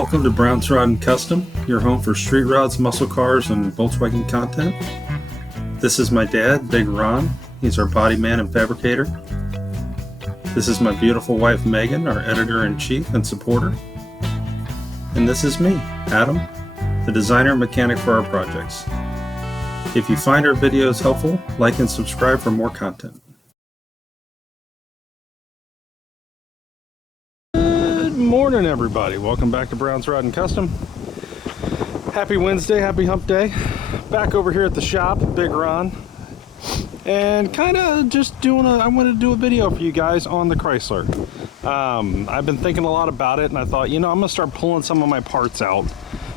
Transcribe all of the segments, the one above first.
Welcome to Brown's Rod and Custom, your home for street rods, muscle cars, and Volkswagen content. This is my dad, Big Ron. He's our body man and fabricator. This is my beautiful wife, Megan, our editor-in-chief and supporter. And this is me, Adam, the designer and mechanic for our projects. If you find our videos helpful, like and subscribe for more content. Good morning, everybody. Welcome back to Brown's Rod and Custom. Happy Wednesday, happy hump day. Back over here at the shop, Big Ron. And kind of just I wanted to do a video for you guys on the Chrysler. I've been thinking a lot about it, and I thought, I'm gonna start pulling some of my parts out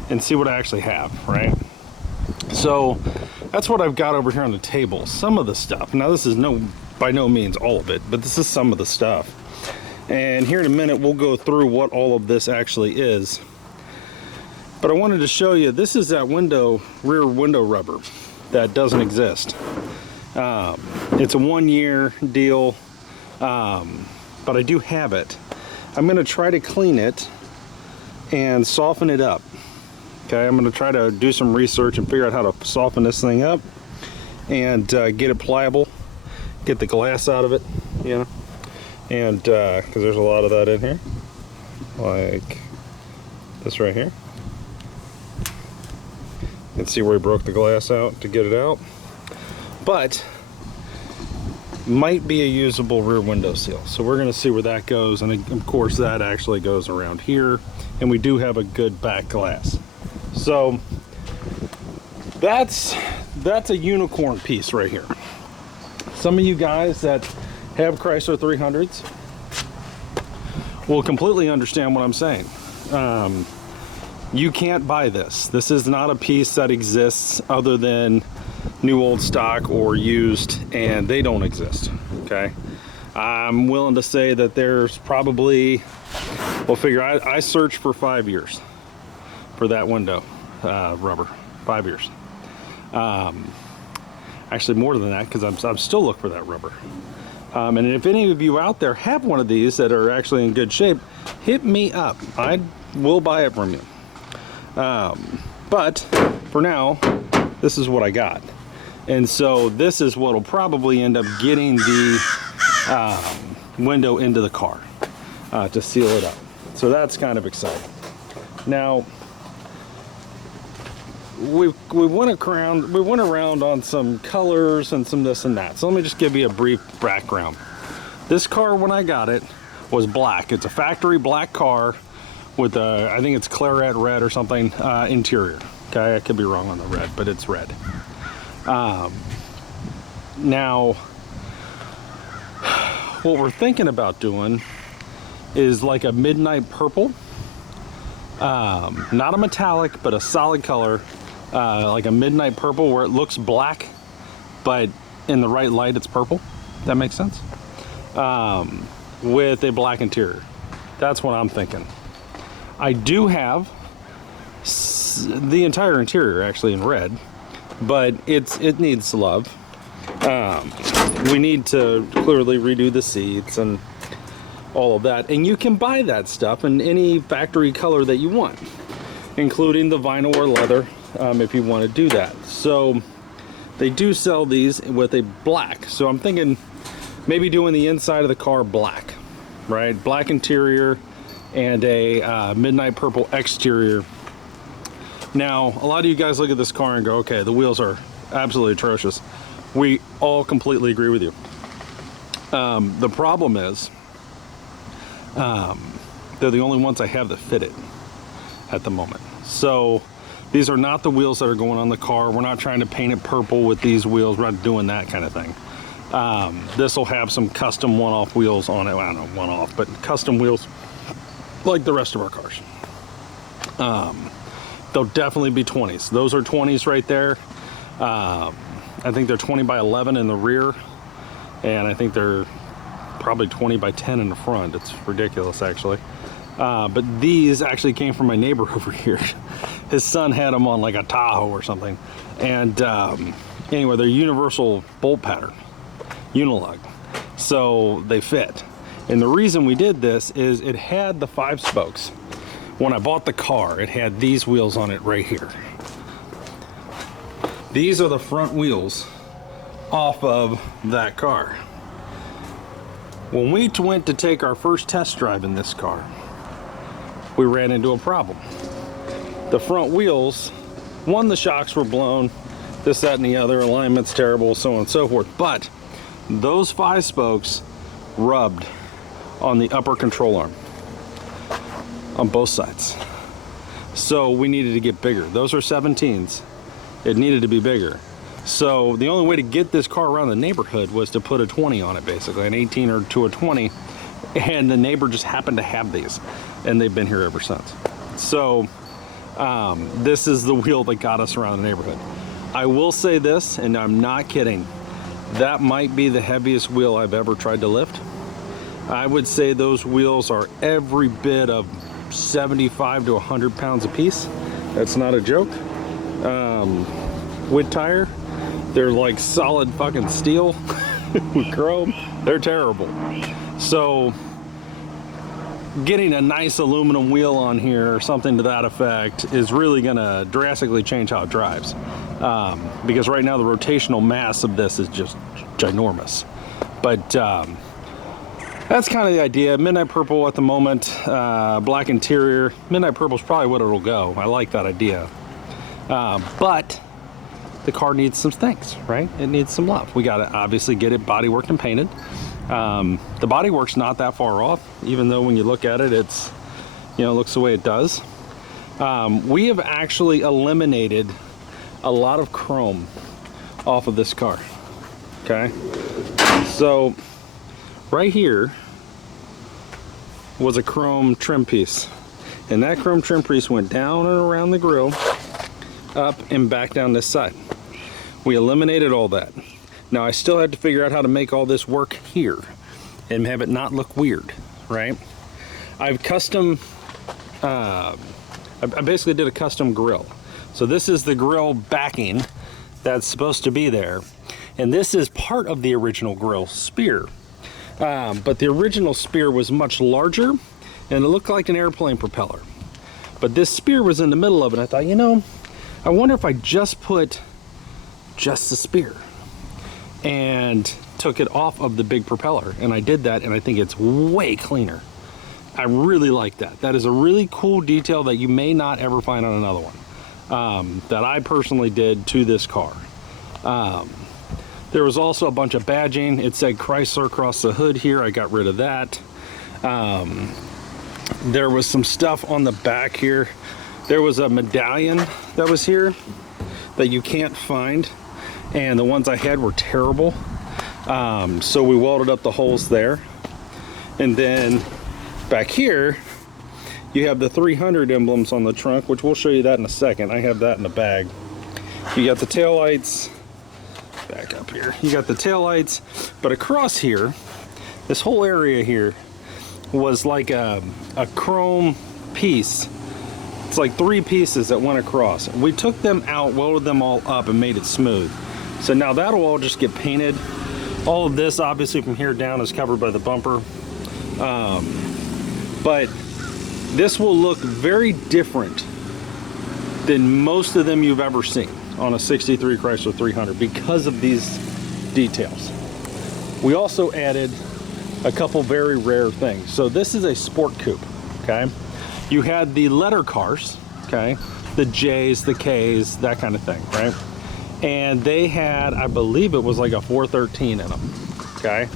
and see what I actually have, right? So that's what I've got over here on the table. Some of the stuff. Now this is by no means all of it, but this is some of the stuff. And here in a minute we'll go through what all of this actually is. But I wanted to show you, this is that rear window rubber that doesn't exist. It's a 1-year deal, but I do have it. I'm going to try to clean it and soften it up. Okay, I'm going to try to do some research and figure out how to soften this thing up and get it pliable, get the glass out of it, and because there's a lot of that in here, like this right here. You can see where he broke the glass out to get it out, but might be a usable rear window seal. So we're going to see where that goes, and of course that actually goes around here, and we do have a good back glass. So that's a unicorn piece right here. Some of you guys that have Chrysler 300s will completely understand what I'm saying. You can't buy this. This is not a piece that exists other than new old stock or used, and they don't exist. Okay, I'm willing to say that there's probably, we'll figure, I searched for 5 years for that window rubber. 5 years. Actually more than that, because I'm still looking for that rubber. And if any of you out there have one of these that are actually in good shape, hit me up. I will buy it from you. But for now, this is what I got. And so this is what will probably end up getting the window into the car to seal it up. So that's kind of exciting. Now, we went around on some colors and some this and that. So let me just give you a brief background. This car, when I got it, was black. It's a factory black car with I think it's claret red or something interior. Okay, I could be wrong on the red, but it's red. Now, what we're thinking about doing is like a midnight purple. Not a metallic, but a solid color. Like a midnight purple where it looks black, but in the right light it's purple. That makes sense? With a black interior. That's what I'm thinking. I do have the entire interior actually in red, but it needs love. We need to clearly redo the seats and all of that, and you can buy that stuff in any factory color that you want, including the vinyl or leather, if you want to do that. So they do sell these with a black, so I'm thinking maybe doing the inside of the car black, right? Black interior and a midnight purple exterior. Now, a lot of you guys look at this car and go, okay, the wheels are absolutely atrocious. We all completely agree with you. The problem is they're the only ones I have that fit it at the moment. So these are not the wheels that are going on the car. We're not trying to paint it purple with these wheels. We're not doing that kind of thing. This will have some custom one-off wheels on it. I don't know, one-off, but custom wheels like the rest of our cars. They'll definitely be 20s. Those are 20s right there. I think they're 20 by 11 in the rear, and I think they're probably 20 by 10 in the front. It's ridiculous, actually. But these actually came from my neighbor over here. His son had them on like a Tahoe or something. And anyway, they're universal bolt pattern, unilug. So they fit. And the reason we did this is it had the 5 spokes. When I bought the car, it had these wheels on it right here. These are the front wheels off of that car. When we went to take our first test drive in this car, we ran into a problem. The front wheels, one, the shocks were blown, this, that, and the other, alignment's terrible, so on and so forth, but those 5 spokes rubbed on the upper control arm on both sides. So we needed to get bigger. Those are 17s. It needed to be bigger. So the only way to get this car around the neighborhood was to put a 20 on it, basically, an 18 or to a 20. And the neighbor just happened to have these, and they've been here ever since. So this is the wheel that got us around the neighborhood. I will say this, and I'm not kidding, that might be the heaviest wheel I've ever tried to lift. I would say those wheels are every bit of 75 to 100 pounds a piece. That's not a joke. Wood tire, they're like solid fucking steel with chrome. They're terrible. So getting a nice aluminum wheel on here or something to that effect is really gonna drastically change how it drives. Because right now the rotational mass of this is just ginormous. But that's kind of the idea. Midnight purple at the moment, black interior. Midnight purple is probably what it'll go. I like that idea. But the car needs some things, right? It needs some love. We gotta obviously get it bodyworked and painted. The bodywork's not that far off, even though when you look at it, it's, you know, it looks the way it does. We have actually eliminated a lot of chrome off of this car, okay? So right here was a chrome trim piece, and that chrome trim piece went down and around the grill, up and back down this side. We eliminated all that. Now I still had to figure out how to make all this work here and have it not look weird, right? I've custom, I basically did a custom grill. So this is the grill backing that's supposed to be there. And this is part of the original grill spear. But the original spear was much larger and it looked like an airplane propeller. But this spear was in the middle of it. I thought, you know, I wonder if I just put just the spear and took it off of the big propeller. And I did that, and I think it's way cleaner. I really like that. That is a really cool detail that you may not ever find on another one, that I personally did to this car. There was also a bunch of badging. It said Chrysler across the hood here. I got rid of that. There was some stuff on the back here. There was a medallion that was here that you can't find, and the ones I had were terrible. So we welded up the holes there. And then back here, you have the 300 emblems on the trunk, which we'll show you that in a second. I have that in the bag. You got the taillights, back up here. You got the taillights, but across here, this whole area here was like a chrome piece. It's like 3 pieces that went across. We took them out, welded them all up, and made it smooth. So now that'll all just get painted. All of this, obviously, from here down is covered by the bumper. But this will look very different than most of them you've ever seen on a 63 Chrysler 300 because of these details. We also added a couple very rare things. So this is a sport coupe, okay? You had the letter cars, okay? The J's, the K's, that kind of thing, right? And they had, I believe it was like a 413 in them, okay?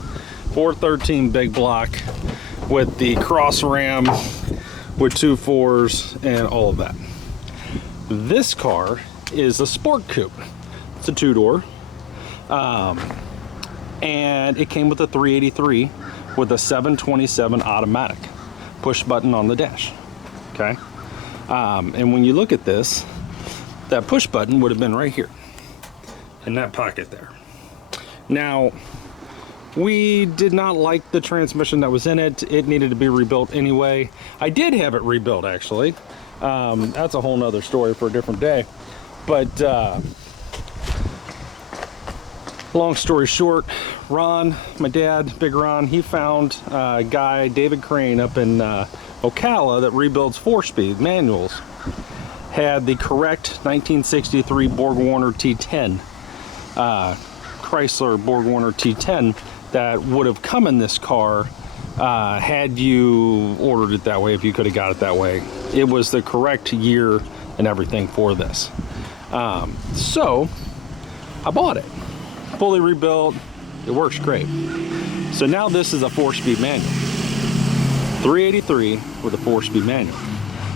413 big block with the cross ram with 2 4s and all of that. This car is a sport coupe. It's a 2-door. And it came with a 383 with a 727 automatic push button on the dash, okay? And when you look at this, that push button would have been right here in that pocket there. Now, we did not like the transmission that was in it. It needed to be rebuilt anyway. I did have it rebuilt, actually. That's a whole nother story for a different day. But long story short, Ron, my dad, Big Ron, he found a guy, David Crane, up in Ocala that rebuilds 4-speed manuals had the correct 1963 Borg-Warner T10, Chrysler Borg-Warner T10 that would have come in this car had you ordered it that way, if you could have got it that way. It was the correct year and everything for this. So I bought it, fully rebuilt. It works great. So now this is a 4-speed manual, 383 with a 4-speed manual,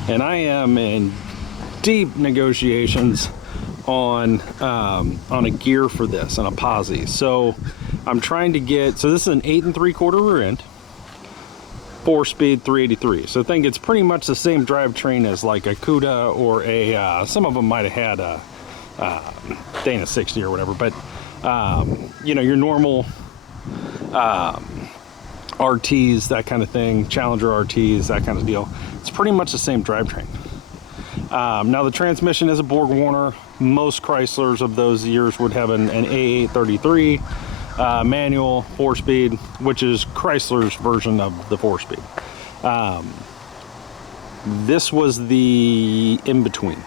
and I am in deep negotiations on a gear for this, on a posi. So I'm trying to get, so this is an 8 3/4 rear end, 4-speed 383. So I think it's pretty much the same drivetrain as like a Cuda or a some of them might have had a Dana 60 or whatever, but you know, your normal RTs, that kind of thing, Challenger RTs, that kind of deal. It's pretty much the same drivetrain. Now the transmission is a Borg-Warner. Most Chryslers of those years would have an A833 manual 4-speed, which is Chrysler's version of the 4-speed. This was the in-between.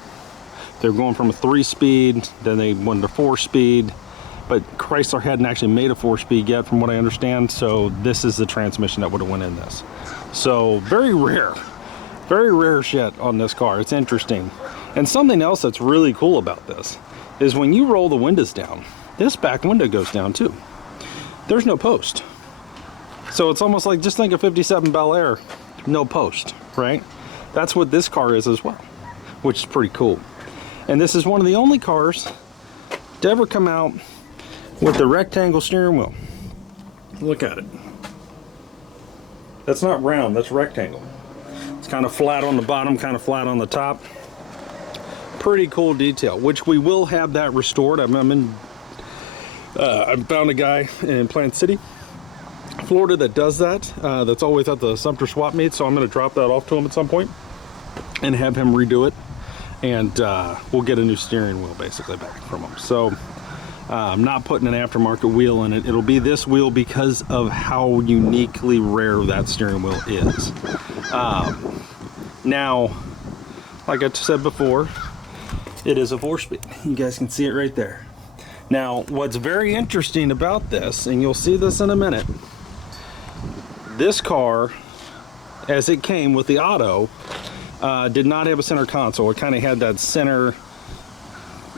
They're going from a 3-speed, then they wanted a 4-speed, but Chrysler hadn't actually made a 4-speed yet, from what I understand, so this is the transmission that would have went in this. So very rare shit on this car. It's interesting. And something else that's really cool about this is when you roll the windows down, this back window goes down too. There's no post. So it's almost like, just think of 57 Bel Air, no post, right? That's what this car is as well, which is pretty cool. And this is one of the only cars to ever come out with the rectangle steering wheel. Look at it. That's not round, that's rectangle. It's kind of flat on the bottom, kind of flat on the top. Pretty cool detail, which we will have that restored. I found a guy in Plant City, Florida that does that. That's always at the Sumter swap meet, so I'm going to drop that off to him at some point and have him redo it. And we'll get a new steering wheel basically back from him. So I'm not putting an aftermarket wheel in it. It'll be this wheel because of how uniquely rare that steering wheel is. Now, like I said before, it is a 4-speed. You guys can see it right there. Now, what's very interesting about this, and you'll see this in a minute, this car, as it came with the auto, did not have a center console. It kind of had that center,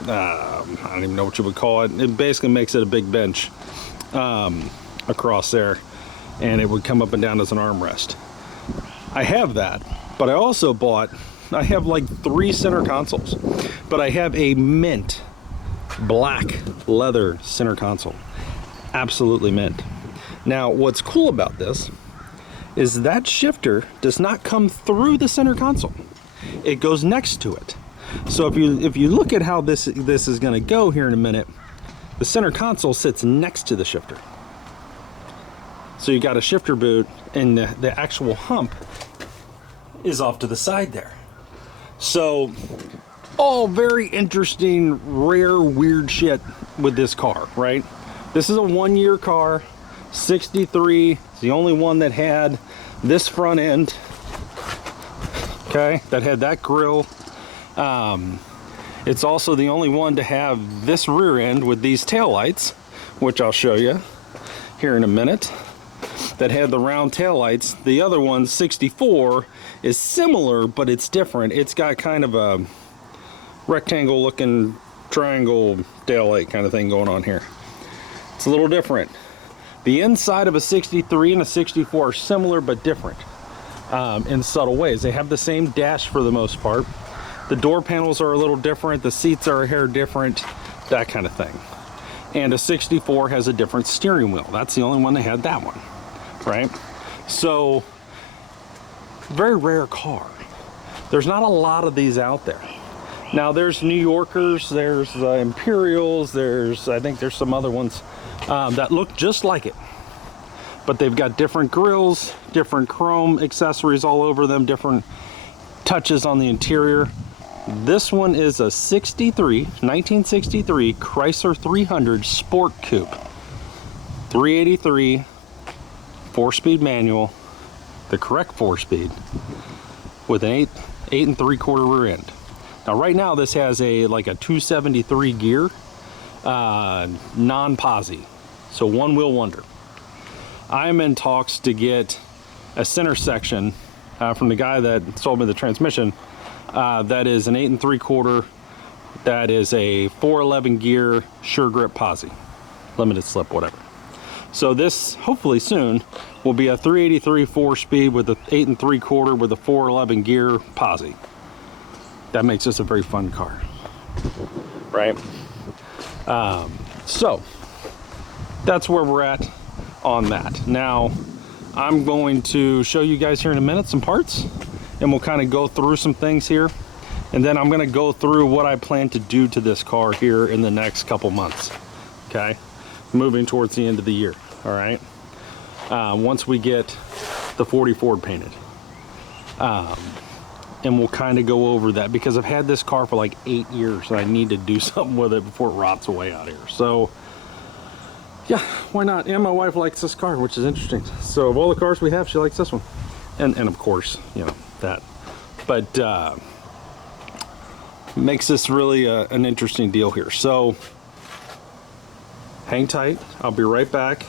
I don't even know what you would call it. It basically makes it a big bench across there, and it would come up and down as an armrest. I have that, but I also bought, I have like 3 center consoles, but I have a mint black leather center console. Absolutely mint. Now, what's cool about this is that shifter does not come through the center console. It goes next to it. So if you look at how this is going to go here in a minute, the center console sits next to the shifter. So you got a shifter boot, and the actual hump is off to the side there. So all very interesting, rare, weird shit with this car, right? This is a 1-year car, 63. It's the only one that had this front end, okay, that had that grille. It's also the only one to have this rear end with these taillights, which I'll show you here in a minute, that had the round taillights. The other one, 64, is similar, but it's different. It's got kind of a rectangle looking triangle taillight kind of thing going on here. It's a little different. The inside of a 63 and a 64 are similar but different in subtle ways. They have the same dash for the most part. The door panels are a little different, the seats are a hair different, that kind of thing. And a 64 has a different steering wheel. That's the only one that had that one, right? So, very rare car. There's not a lot of these out there. Now there's New Yorkers, there's Imperials, I think there's some other ones that look just like it. But they've got different grills, different chrome accessories all over them, different touches on the interior. This one is a 1963 Chrysler 300 Sport Coupe. 383, 4-speed manual, the correct 4-speed with an 8 3/4 rear end. Now right now this has a like a 273 gear, non-posi, so one wheel wonder. I'm in talks to get a center section from the guy that sold me the transmission, that is an 8 3/4, that is a 411 gear sure grip posi, limited slip, whatever. So this hopefully soon will be a 383 4-speed with a 8 3/4 with a 411 gear posi. That makes this a very fun car, right? So that's where we're at on that. Now I'm going to show you guys here in a minute some parts, and we'll kind of go through some things here, and then I'm going to go through what I plan to do to this car here in the next couple months. Okay, moving towards the end of the year. All right, once we get the 40 Ford painted, and we'll kind of go over that, because I've had this car for like 8 years and I need to do something with it before it rots away out here. So yeah, why not? And my wife likes this car, which is interesting. So of all the cars we have, she likes this one, and of course, you know, that. But makes this really an interesting deal here. So hang tight, I'll be right back.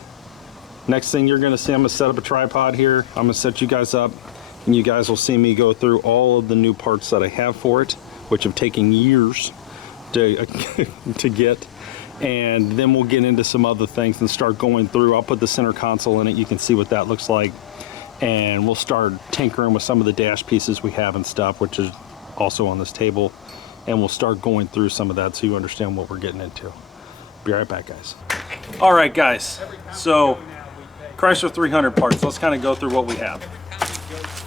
Next thing you're gonna see, I'm gonna set up a tripod here. I'm gonna set you guys up, and you guys will see me go through all of the new parts that I have for it, which have taken years to to get. And then we'll get into some other things and start going through. I'll put the center console in it, you can see what that looks like, and we'll start tinkering with some of the dash pieces we have and stuff, which is also on this table, and we'll start going through some of that so you understand what we're getting into. Be right back, guys. All right, guys, so Chrysler 300 parts. Let's kind of go through what we have.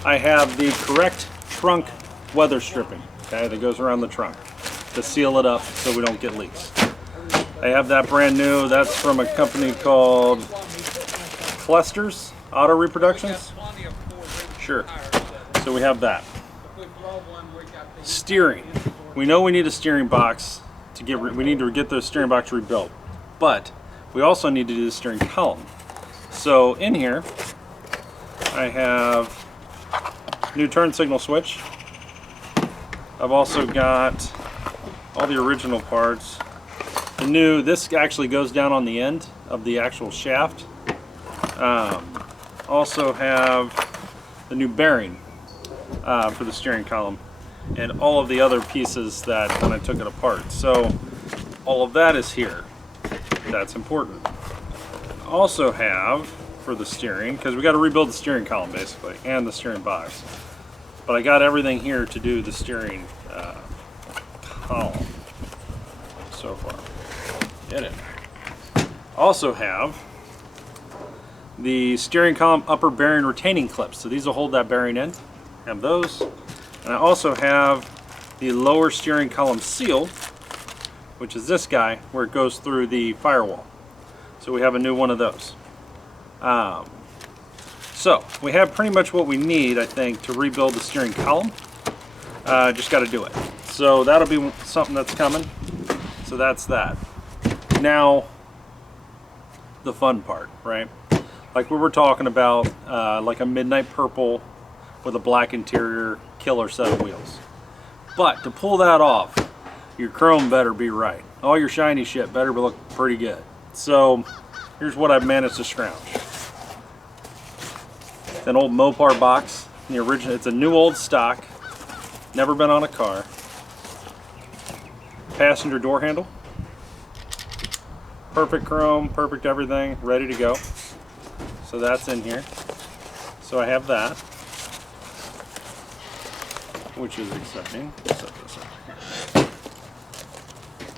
I have the correct trunk weather stripping, okay, that goes around the trunk to seal it up so we don't get leaks. I have that brand new. That's from a company called Chrysler Auto Reproductions. Sure. So we have that. Steering. We know we need a steering box to get. We need to get the steering box rebuilt, but we also need to do the steering column. So in here, I have new turn signal switch. I've also got all the original parts. The new, this actually goes down on the end of the actual shaft. Also have the new bearing for the steering column, and all of the other pieces that when I took it apart. So all of that is here. That's important. Also have for the steering, because we got to rebuild the steering column basically and the steering box. But I got everything here to do the steering column so far. Get it. Also have the steering column upper bearing retaining clips. So these will hold that bearing in. Have those. And I also have the lower steering column seal, which is this guy, where it goes through the firewall. So we have a new one of those. So we have pretty much what we need, I think, to rebuild the steering column. Just got to do it. So that'll be something that's coming. So that's that. Now, the fun part, right? Like we were talking about, like a midnight purple with a black interior, killer set of wheels. But to pull that off, your chrome better be right. All your shiny shit better look pretty good. So here's what I've managed to scrounge. It's an old Mopar box. The original, it's a new old stock, never been on a car. Passenger door handle. Perfect chrome, perfect everything, ready to go. So that's in here. So I have that, which is exciting. Set this up here.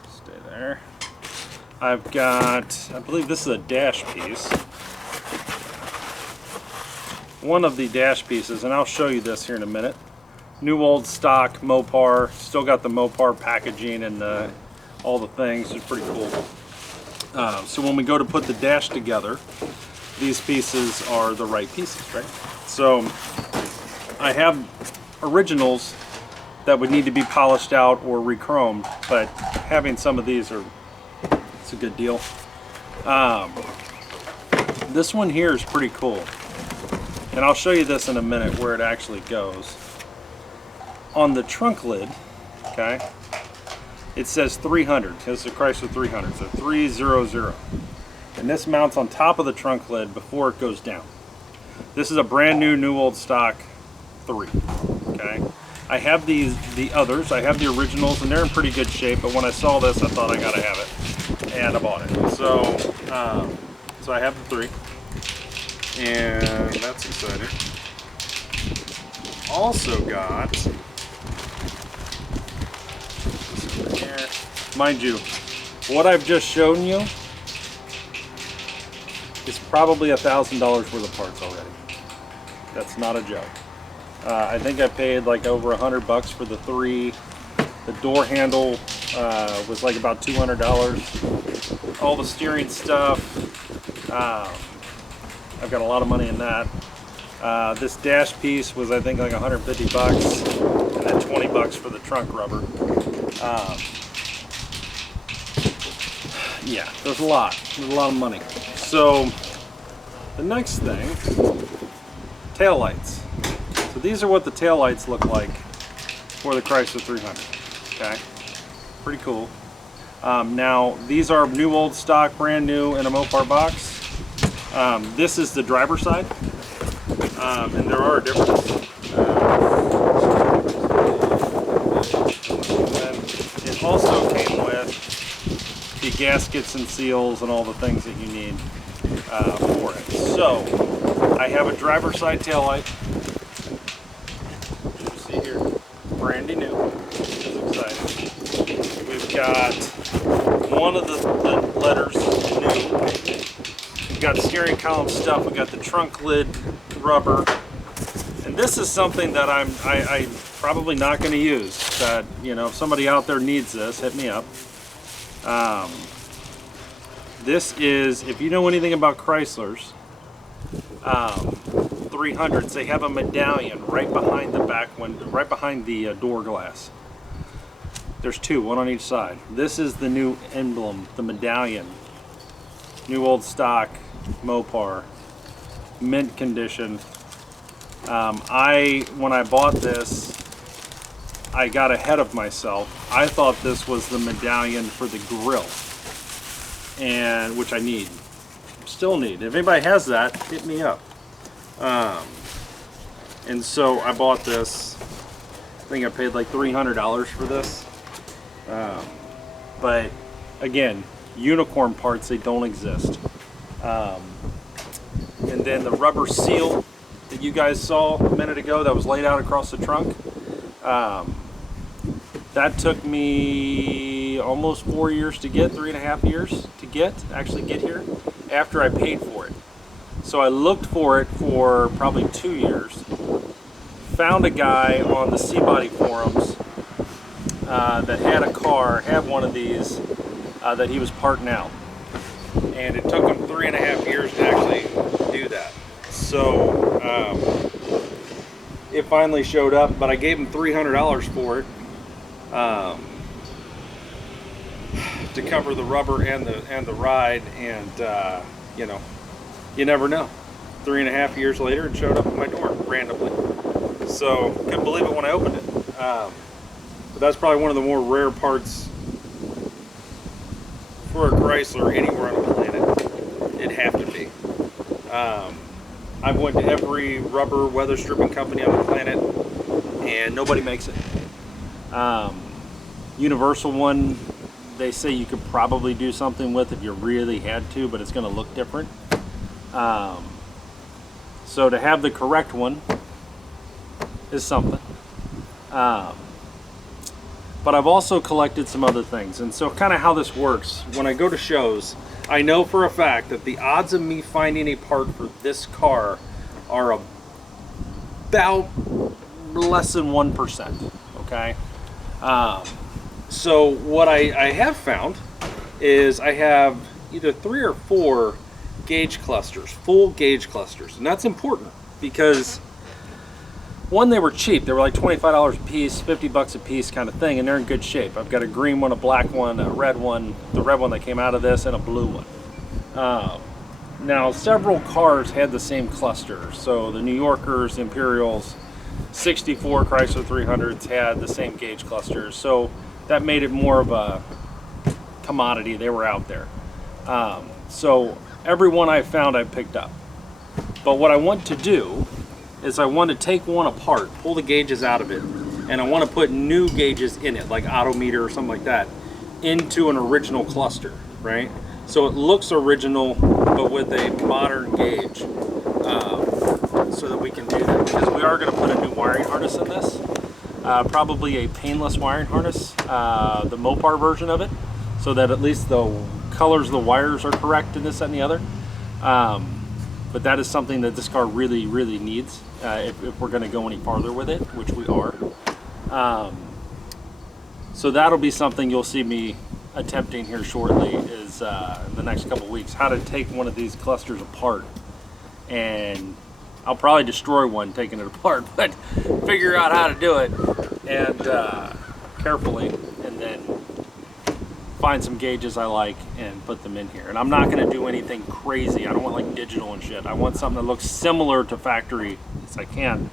Stay there. I've got, I believe this is a dash piece. One of the dash pieces, and I'll show you this here in a minute. New old stock Mopar, still got the Mopar packaging and all the things. It's pretty cool. So when we go to put the dash together, these pieces are the right pieces, right? So I have originals that would need to be polished out or re-chromed, but having some of these it's a good deal. This one here is pretty cool. and I'll show you this in a minute where it actually goes. On the trunk lid, okay, it says 300. This is a Chrysler 300, so 300. And this mounts on top of the trunk lid before it goes down. This is a brand new old stock 3, okay? I have the others, I have the originals, and they're in pretty good shape, but when I saw this, I thought I gotta have it, and I bought it. So, so I have the 3, and that's exciting. Also got this over here. Mind you, what I've just shown you is probably $1,000 worth of parts already. That's not a joke. I think I paid like over $100 for the 3. The door handle was like about $200. All the steering stuff, I've got a lot of money in that. This dash piece was I think like $150, and then $20 for the trunk rubber. Yeah, there's a lot of money. So the next thing, tail lights. So these are what the tail lights look like for the Chrysler 300. Okay, pretty cool. Now these are new old stock, brand new in a Mopar box. This is the driver's side, and there are differences. And it also came with the gaskets and seals and all the things that you need for it. So I have a driver's side tail light. As you see here, brandy new. It's exciting. We've got one of the letters new. We've got steering column stuff. We've got the trunk lid rubber. And this is something that I'm probably not going to use. That, you know, if somebody out there needs this, hit me up. This is, if you know anything about Chryslers, 300s, they have a medallion right behind the back window, right behind the door glass. There's 2, one on each side. This is the new emblem, the medallion. New old stock, Mopar, mint condition. When I bought this, I got ahead of myself. I thought this was the medallion for the grill, and which I need, still need. If anybody has that, hit me up. And so I bought this. I think I paid like $300 for this. But again, unicorn parts, they don't exist. And then the rubber seal that you guys saw a minute ago that was laid out across the trunk, that took me almost 4 years to get, 3.5 years to actually get here after I paid for it. So I looked for it for probably 2 years, found a guy on the C-Body forums that had a car, had one of these that he was parting out. And it took him 3.5 years to actually do that. So it finally showed up, but I gave him $300 for it to cover the rubber and the ride, and you know, you never know. 3.5 years later, it showed up at my door randomly. So couldn't believe it when I opened it. But that's probably one of the more rare parts for a Chrysler anywhere on the planet. It'd have to be. I've went to every rubber weather stripping company on the planet, and nobody makes it. Universal one, they say you could probably do something with if you really had to, but it's going to look different. So to have the correct one is something. But I've also collected some other things, and so kind of how this works, when I go to shows, I know for a fact that the odds of me finding a part for this car are about less than 1%, okay? So what I have found is I have either 3 or 4 gauge clusters, full gauge clusters, and that's important because one, they were cheap. They were like $25 a piece, $50 a piece kind of thing, and they're in good shape. I've got a green one, a black one, a red one, the red one that came out of this, and a blue one. Now, several cars had the same cluster. So the New Yorkers, Imperials, 64 Chrysler 300s had the same gauge clusters. So that made it more of a commodity. They were out there. So every one I found I picked up. But what I want to do is I want to take one apart, pull the gauges out of it, and I want to put new gauges in it, like odometer or something like that, into an original cluster, right? So it looks original, but with a modern gauge, so that we can do that. Because we are going to put a new wiring harness in this, probably a painless wiring harness, the Mopar version of it, so that at least the colors of the wires are correct and this, that, and the other. But that is something that this car really, really needs if we're going to go any farther with it, which we are. So that'll be something you'll see me attempting here shortly, is the next couple weeks, how to take one of these clusters apart. And I'll probably destroy one taking it apart, but figure out how to do it and carefully, and then find some gauges I like and put them in here. And I'm not going to do anything crazy. I don't want like digital and shit. I want something that looks similar to factory as I can,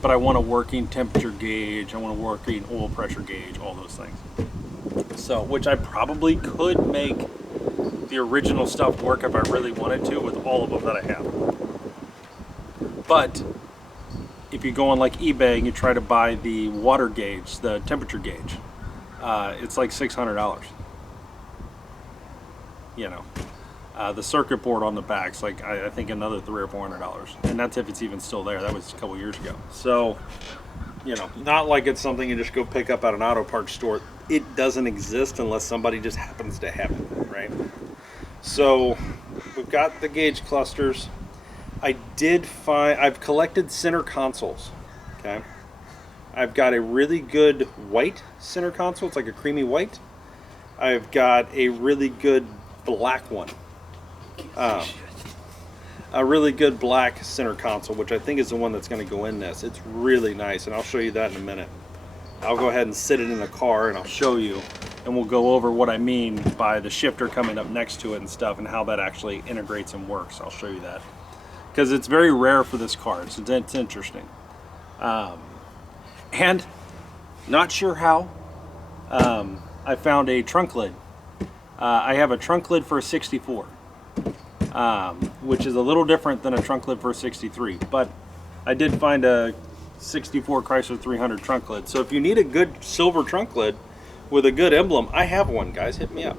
but I want a working temperature gauge, I want a working oil pressure gauge, all those things. So, which I probably could make the original stuff work if I really wanted to with all of them that I have. But if you go on like eBay and you try to buy the water gauge, the temperature gauge, it's like $600. You know, the circuit board on the back's like I think another $300 or $400, and that's if it's even still there. That was a couple years ago. So, you know, not like it's something you just go pick up at an auto parts store. It doesn't exist unless somebody just happens to have it, right? So we've got the gauge clusters. I've collected center consoles, okay? I've got a really good white center console. It's like a creamy white. I've got a really good black one. A really good black center console, which I think is the one that's going to go in this. It's really nice, and I'll show you that in a minute. I'll go ahead and sit it in a car and I'll show you, and we'll go over what I mean by the shifter coming up next to it and stuff, and how that actually integrates and works. I'll show you that, because it's very rare for this car. It's interesting. And not sure how, I found a trunk lid. I have a trunk lid for a 64, which is a little different than a trunk lid for a 63, but I did find a 64 Chrysler 300 trunk lid. So if you need a good silver trunk lid with a good emblem, I have one, guys. Hit me up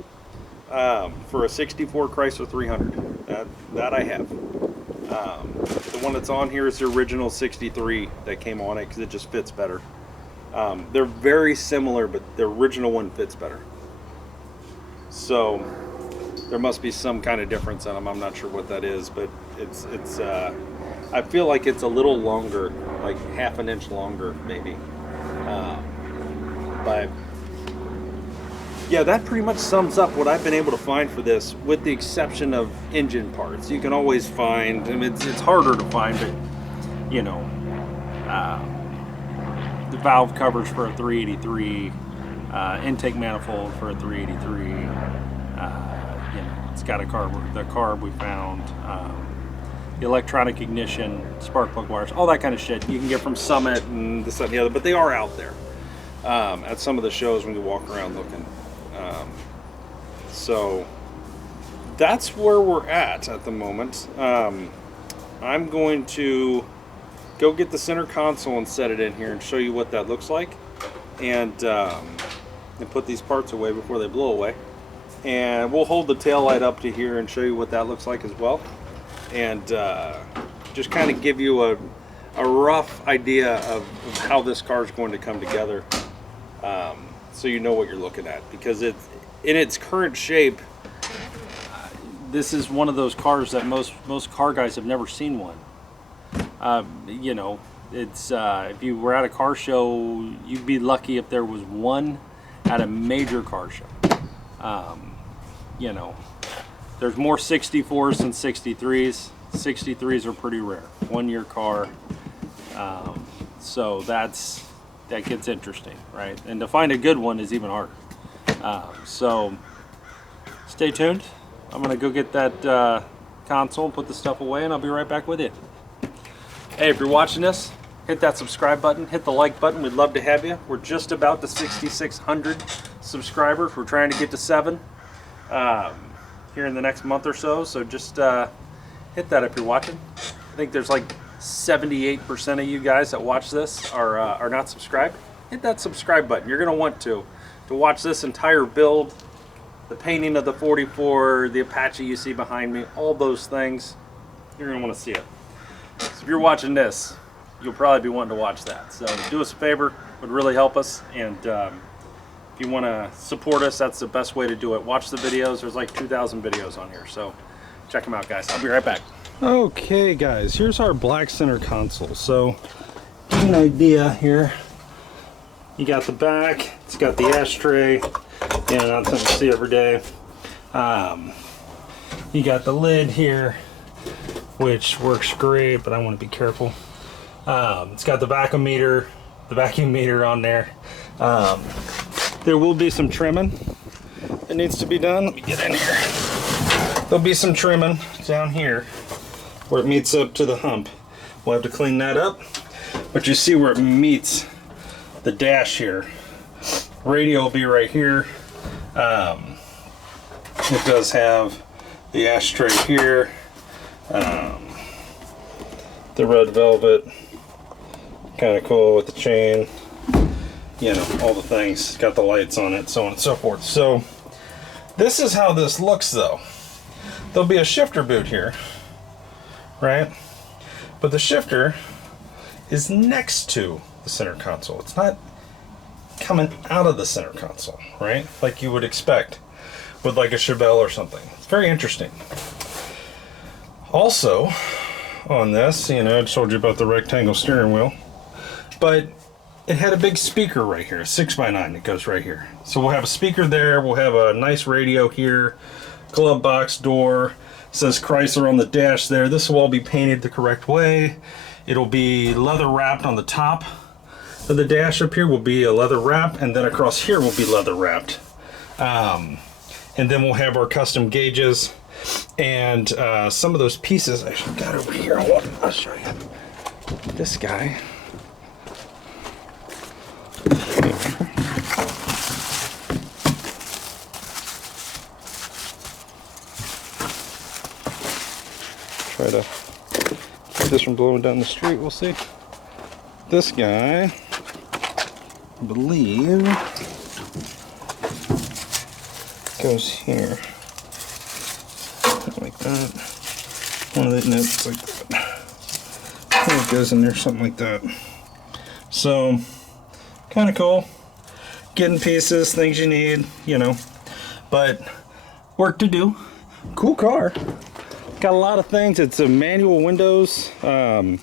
for a 64 Chrysler 300. That I have. The one that's on here is the original 63 that came on it, because it just fits better. They're very similar, but the original one fits better. So there must be some kind of difference in them. I'm not sure what that is, but it's I feel like it's a little longer, like half an inch longer maybe. But yeah, that pretty much sums up what I've been able to find for this, with the exception of engine parts. You can always find, I mean, it's harder to find, but you know, the valve covers for a 383, intake manifold for a 383. You know, it's got a carb. The carb we found, the electronic ignition, spark plug wires, all that kind of shit you can get from Summit and this, that, and the other. But they are out there at some of the shows when you walk around looking. So that's where we're at the moment. I'm going to go get the center console and set it in here and show you what that looks like, and put these parts away before they blow away. And we'll hold the tail light up to here and show you what that looks like as well, and just kind of give you a rough idea of how this car is going to come together, so you know what you're looking at. Because it's in its current shape, this is one of those cars that most car guys have never seen one. You know, it's if you were at a car show, you'd be lucky if there was one at a major car show. You know, there's more 64s than 63s. 63s are pretty rare, 1 year car. So that gets interesting, right? And to find a good one is even harder. So stay tuned. I'm gonna go get that console and put the stuff away, and I'll be right back with you. Hey, if you're watching this, hit that subscribe button, hit the like button. We'd love to have you. We're just about to 6,600 subscribers. We're trying to get to 7 here in the next month or so. So just hit that if you're watching. I think there's like 78% of you guys that watch this are not subscribed. Hit that subscribe button. You're going to want to watch this entire build, the painting of the 44, the Apache you see behind me, all those things. You're going to want to see it. So if you're watching this, you'll probably be wanting to watch that. So do us a favor, it would really help us. And if you want to support us, that's the best way to do it. Watch the videos. There's like 2,000 videos on here. So check them out, guys. I'll be right back. Okay, guys, here's our black center console. So give you an idea here. You got the back, it's got the ashtray, not something you see every day. You got the lid here, which works great, but I want to be careful. It's got the vacuum meter on there. There will be some trimming that needs to be done. Let me get in here. There'll be some trimming down here where it meets up to the hump. We'll have to clean that up, but you see where it meets the dash here. Radio will be right here. It does have the ashtray here. The red velvet, kind of cool with the chain. You know, all the things. It's got the lights on it, so on and so forth. So this is how this looks though. There'll be a shifter boot here, right? But the shifter is next to the center console. It's not coming out of the center console, right? Like you would expect with like a Chevelle or something. It's very interesting. Also, on this, you know, I told you about the rectangle steering wheel, but it had a big speaker right here, 6x9 that goes right here. So we'll have a speaker there, we'll have a nice radio here, glove box door, it says Chrysler on the dash there. This will all be painted the correct way. It'll be leather wrapped on the top of the dash. Up here will be a leather wrap, and then across here will be leather wrapped. And then we'll have our custom gauges and some of those pieces I actually got over here. I'll show you. This guy. Try to keep this from blowing down the street, we'll see. This guy, I believe, goes here. Something like that. One of the notes like that. It goes in there, something like that. So, kind of cool. Getting pieces, things you need, you know. But, work to do. Cool car. Got a lot of things. It's a manual windows, you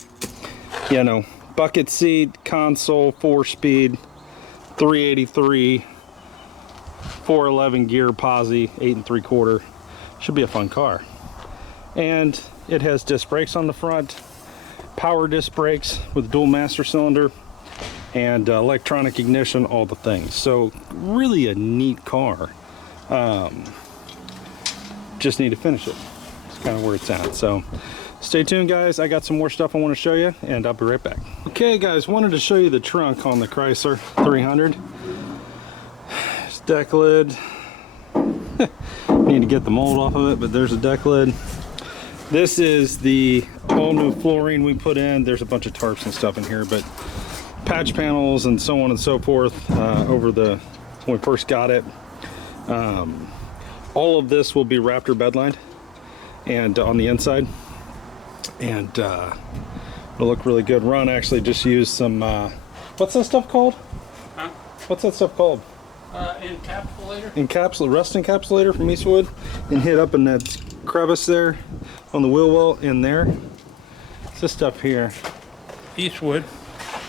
know, bucket seat, console, 4-speed, 383, 411 gear, posi, 8 3/4. Should be a fun car. And it has disc brakes on the front, power disc brakes with dual master cylinder, and electronic ignition, all the things. So really a neat car. Just need to finish it. Kind of where it's at. So stay tuned, guys. I got some more stuff I want to show you, and I'll be right back. Okay, guys, wanted to show you the trunk on the Chrysler 300. It's deck lid. Need to get the mold off of it, but there's a deck lid. This is the all new flooring we put in. There's a bunch of tarps and stuff in here, but patch panels and so on and so forth over the when we first got it. All of this will be Raptor bedlined and on the inside, and it'll look really good. Ron actually just used some what's that stuff called? Huh? What's that stuff called? Rust encapsulator from Eastwood, and hit up in that crevice there on the wheel well in there. It's this stuff here. Eastwood.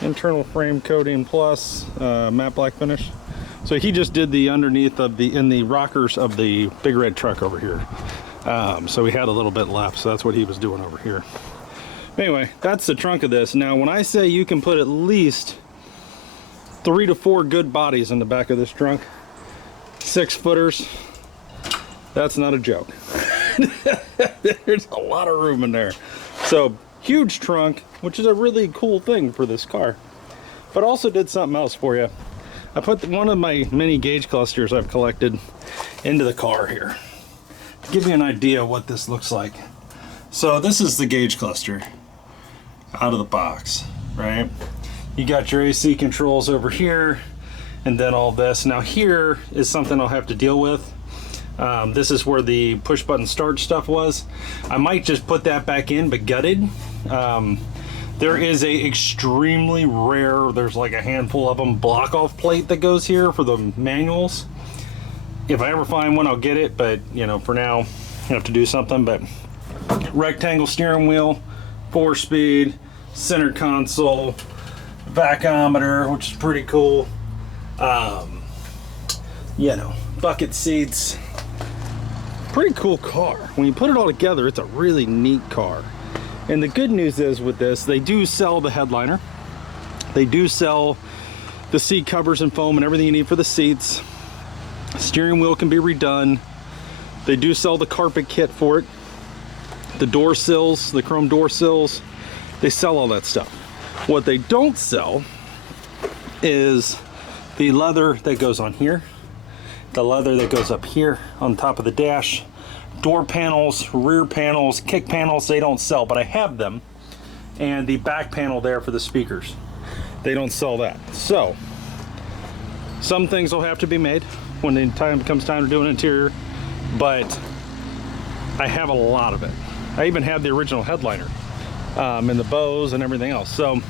Internal frame coating plus matte black finish. So he just did the underneath of in the rockers of the big red truck over here. So we had a little bit left, so that's what he was doing over here. Anyway, that's the trunk of this. Now, when I say you can put at least 3 to 4 good bodies in the back of this trunk, 6-footers, that's not a joke. There's a lot of room in there. So huge trunk, which is a really cool thing for this car. But also did something else for you. I put one of my mini gauge clusters I've collected into the car here to give you an idea of what this looks like. So this is the gauge cluster out of the box, right? You got your AC controls over here, and then all this. Now here is something I'll have to deal with. This is where the push button start stuff was. I might just put that back in, but gutted. There is a extremely rare, there's like a handful of them, block off plate that goes here for the manuals. If I ever find one, I'll get it, but you know, for now, I have to do something. But rectangle steering wheel, 4-speed, center console, vacuometer, which is pretty cool. You know, bucket seats. Pretty cool car. When you put it all together, it's a really neat car. And the good news is with this, they do sell the headliner. They do sell the seat covers and foam and everything you need for the seats. Steering wheel can be redone. They do sell the carpet kit for it. The door sills, the chrome door sills, they sell all that stuff. What they don't sell is the leather that goes on here, the leather that goes up here on top of the dash, door panels, rear panels, kick panels, they don't sell, but I have them. And the back panel there for the speakers, they don't sell that. So some things will have to be made when the time comes time to do an interior, but I have a lot of it. I even have the original headliner and the bows and everything else. So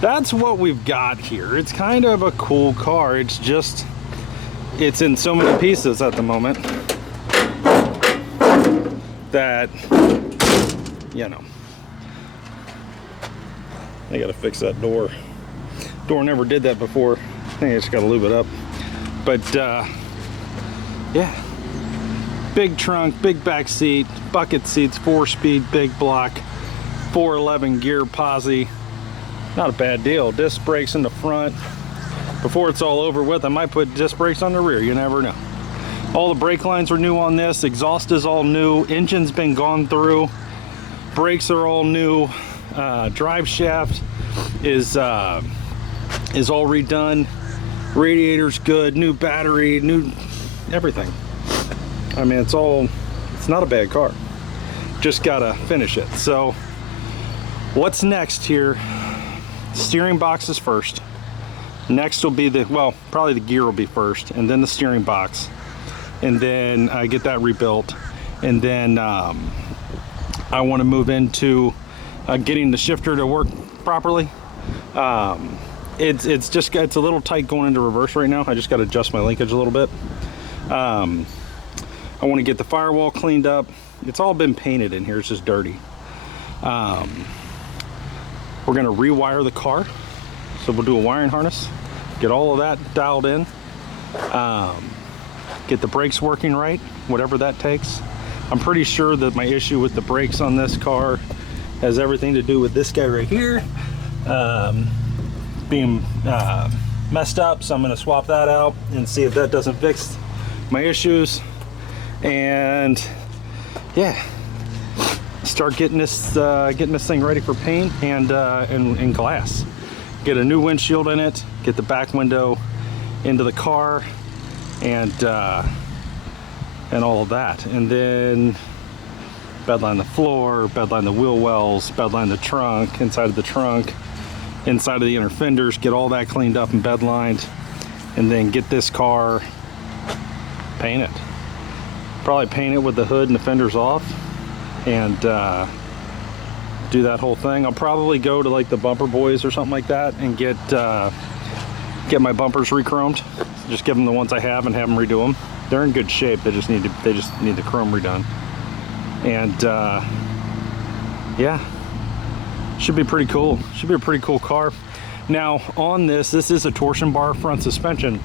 that's what we've got here. It's kind of a cool car. It's just, it's in so many pieces at the moment that, you know, I gotta fix that door. Door never did that before. I think I just gotta lube it up. But yeah, big trunk, big back seat, bucket seats, 4-speed, big block, 411 gear posi. Not a bad deal. Disc brakes in the front. Before it's all over with, I might put disc brakes on the rear. You never know. All the brake lines are new on this. Exhaust is all new. Engine's been gone through. Brakes are all new. Drive shaft is all redone. Radiator's good. New battery. New everything. I mean, it's not a bad car. Just gotta finish it. So what's next here? Steering box is first. Next will be probably the gear will be first, and then the steering box, and then I get that rebuilt, and then I want to move into getting the shifter to work properly. It's a little tight going into reverse right now. I just got to adjust my linkage a little bit. I want to get the firewall cleaned up. It's all been painted in here. It's just dirty. We're going to rewire the car. So we'll do a wiring harness, get all of that dialed in, get the brakes working right, whatever that takes. I'm pretty sure that my issue with the brakes on this car has everything to do with this guy right here being messed up. So I'm going to swap that out and see if that doesn't fix my issues. And yeah, start getting this thing ready for paint and glass. Get a new windshield in it, get the back window into the car, and all of that. And then bedline the floor, bedline the wheel wells, bedline the trunk, inside of the trunk, inside of the inner fenders, get all that cleaned up and bedlined, and then get this car painted. Probably paint it with the hood and the fenders off, and do that whole thing. I'll probably go to like the Bumper Boys or something like that and get my bumpers re-chromed. Just give them the ones I have and have them redo them. They're in good shape. They just need the chrome redone. And yeah, should be pretty cool. Should be a pretty cool car. Now on this is a torsion bar front suspension,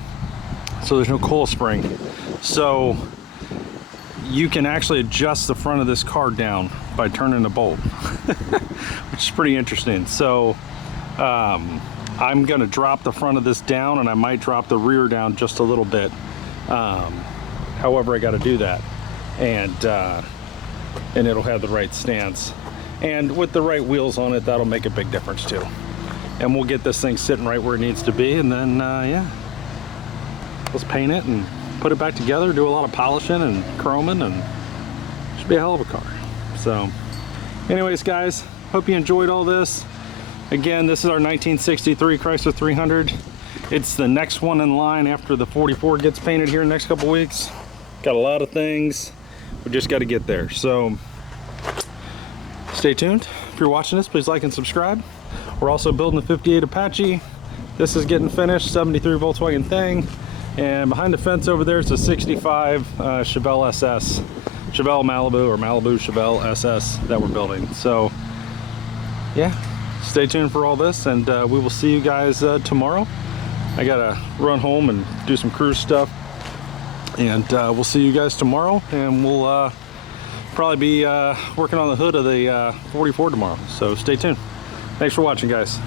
so there's no coil spring. So you can actually adjust the front of this car down by turning the bolt, which is pretty interesting. So I'm gonna drop the front of this down, and I might drop the rear down just a little bit. However, I got to do that, and and it'll have the right stance. And with the right wheels on it, that'll make a big difference too. And we'll get this thing sitting right where it needs to be, and then yeah, let's paint it and put it back together, do a lot of polishing and chroming, and it should be a hell of a car. So anyways guys, hope you enjoyed all this. Again, this is our 1963 Chrysler 300. It's the next one in line after the 44 gets painted here in the next couple weeks. Got a lot of things, we just got to get there. So stay tuned. If you're watching this, please like and subscribe. We're also building the 58 Apache. This is getting finished, 73 Volkswagen thing. And behind the fence over there is a 65 Chevelle SS, Chevelle Malibu, or Malibu Chevelle SS that we're building. So yeah, stay tuned for all this, and we will see you guys tomorrow. I gotta run home and do some cruise stuff, and we'll see you guys tomorrow, and we'll probably be working on the hood of the 44 tomorrow. So stay tuned. Thanks for watching, guys.